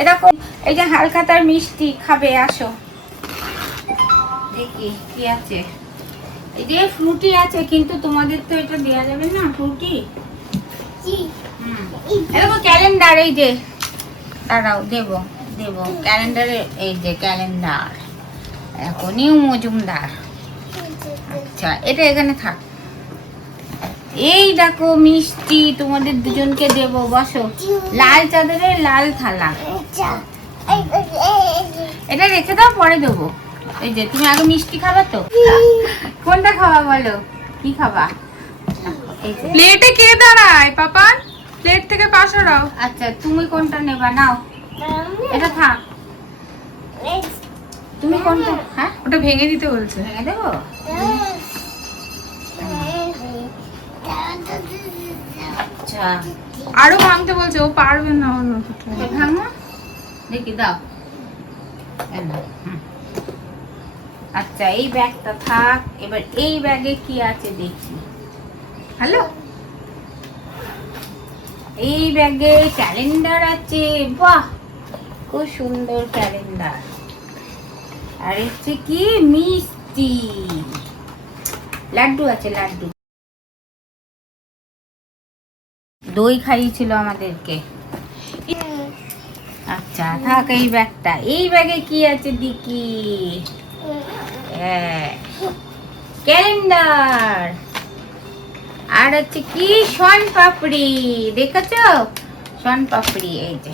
এরকম এই যে হালখাতার মিষ্টি খাবে, আসো দেখি কি আছে। এই যে ফ্রুটি আছে, কিন্তু তোমাদের তো এটা দেওয়া যাবে না ফ্রুটি। এরকম ক্যালেন্ডার, এই যে দাঁড়াও দেবো ক্যালেন্ডারে, এই যে ক্যালেন্ডার নিউ মজুমদার। আচ্ছা এটা এখানে থাক। এই দেখো মিষ্টি তোমাদের দুজনকে দেবো, বসো। লাল চাদরে লাল থালা, এটা রেখে দাও, পরে দেবো। এই যে তুমি আগে মিষ্টি খাবা তো, কোনটা খাবা বলো, কি খাবা? প্লেটে কে দাঁড়ায় পাপা? প্লেট থেকে পা সরাও। আচ্ছা তুমি কোনটা নেবা, নাও এটা থাক। তুমি কোনটা? হ্যাঁ ওটা ভেঙে দিতে বলছে। ভেঙে দেবো। আচ্ছা আরো ভাঙতে বলছে, ও পারবে না অন্য দুটো। ভাঙো দেখি, দাও। আচ্ছা এই ব্যাগটা থাক, এবার এই ব্যাগে কি আছে দেখি। হ্যালো, এই ব্যাগে ক্যালেন্ডার আছে, বাহ খুব সুন্দর ক্যালেন্ডার। আর হচ্ছে কি মিষ্টি, লাড্ডু আছে, লাড্ডু। দই খাইয়েছিল আমাদেরকে। আচ্ছা থাক এই ব্যাগটা। এই ব্যাগে কি আছে দেখি, ক্যালেন্ডার। আর হচ্ছে কি শন পাপড়ি, দেখেছো শন পাপড়ি, এই যে